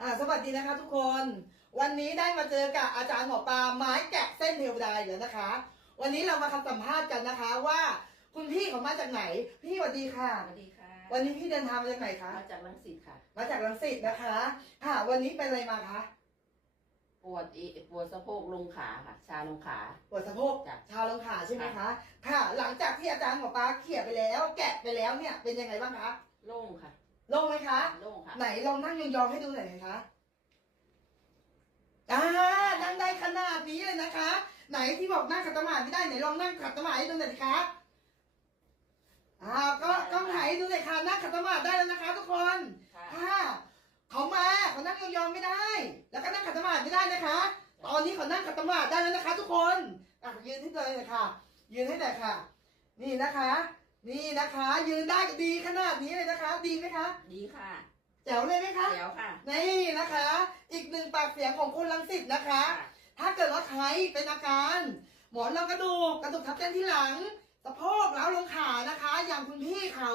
อ่าสวัสดีนะคะทุกคน วันนี้ได้มาเจอกับอาจารย์หมอปลาไม้แกะเส้นเทวดาอีกแล้วนะคะ วันนี้เรามาคำสัมภาษณ์กันนะคะว่าคุณพี่เขามาจากไหน พี่สวัสดีค่ะ สวัสดีค่ะ วันนี้พี่เดินทางมาจากไหนคะมาจากลังสิตค่ะ มาจากรังสิตนะคะค่ะ วันนี้เป็นอะไรมาคะปวดเอปวดสะโพกลงขาค่ะ ชาลงขาปวดสะโพกจ้ะชาลงขาใช่ไหมคะค่ะ หลังจากที่อาจารย์หมอปลาเขี่ยไปแล้ว แกะไปแล้วเนี่ยเป็นยังไงบ้างคะโล่งค่ะ โล่งไหมคะ โล่งค่ะ ไหนลองนั่งยองๆให้ดูหน่อยนะคะอ่านั่งได้ขนาดนี้เลยนะคะ ไหนที่บอกนั่งขัดสมาธิไม่ได้ไหนลองนั่งขัดสมาธิให้ดูหน่อยสิคะอ่าก็ก็ไหนดูหน่อยค่ะนั่งขัดสมาธิได้แล้วนะคะ ทุกคนค่ะ ค่ะเขามาเขานั่งยองๆไม่ได้ แล้วก็นั่งขัดสมาธิไม่ได้นะคะ ตอนนี้เขานั่งขัดสมาธิได้แล้วนะคะ ทุกคนอะยืนให้เลยเลยค่ะ ยืนให้หน่อยค่ะ นี่นะคะ นี่นะคะ ยืนได้ดีขนาดนี้เลยนะคะ ดีไหมคะ ดีค่ะแจ๋วเลยไหมคะ เดี๋ยวค่ะ นี่นะคะ อีกหนึ่งปากเสียงของคนลังสิตนะคะ ถ้าเกิดว่าใครเป็นอาการ หมอนรองกระดูกกระดูกทับเส้นที่หลังสะโพกแล้วลงขานะคะ อย่างคุณพี่เขา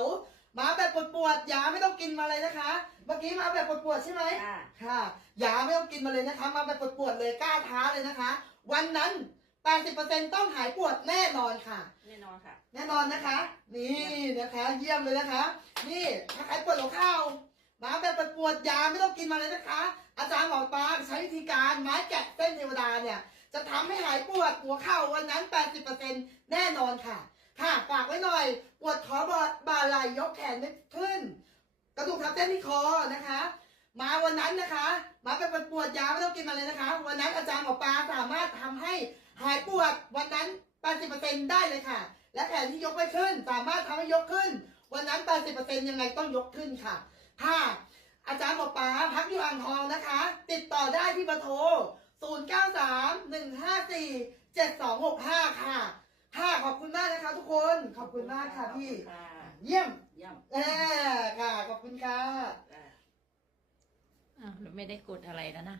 มาแบบปวดๆยาไม่ต้องกินมาเลยนะคะ เมื่อกี้มาแบบปวดๆใช่ไหมค่ะค่ะยาไม่ต้องกินมาเลยนะคะ มาแบบปวดๆเลยกล้าท้าเลยนะคะ วันนั้น 80%ต้องหายปวดแน่นอนค่ะ แน่นอนค่ะ แน่นอนนะคะ นี่นะคะ เยี่ยมเลยนะคะ นี่ถ้าใครปวดหัวเข่ามาแบบปวดยาไม่ต้องกินมาเลยนะคะ อาจารย์หมอปลาใช้วิธีการไม้แกะเส้นเทวดาเนี่ย จะทำให้หายปวดหัวเข่าวันนั้น 80%แน่นอนค่ะ ค่ะฝากไว้หน่อย ปวดคอบาบ่าไหล่ยกแขนไม่ขึ้น กระดูกทับเส้นที่คอนะคะ มาวันนั้นนะคะ มาเป็นปวดยาไม่ต้องกินมาเลยนะคะ วันนั้นอาจารย์หมอปลาสามารถทำให้หายปวดวันนั้น 80%ได้เลยค่ะ และแขนที่ยกไม่ขึ้น สามารถทำให้ยกขึ้น วันนั้น 80%ยังไงต้องยกขึ้นค่ะค่ะอาจารย์หมอปลาพักอยู่อ่างทองนะคะ ติดต่อได้ที่เบอร์โทร 0931547265 ค่ะ ค่ะ ขอบคุณมากนะคะทุกคน ขอบคุณมากค่ะพี่ค่ะเยี่ยม เยี่ยมเออค่ะ ขอบคุณค่ะค่ะอ้าวแล้ว ไม่ได้กดอะไรแล้วนะ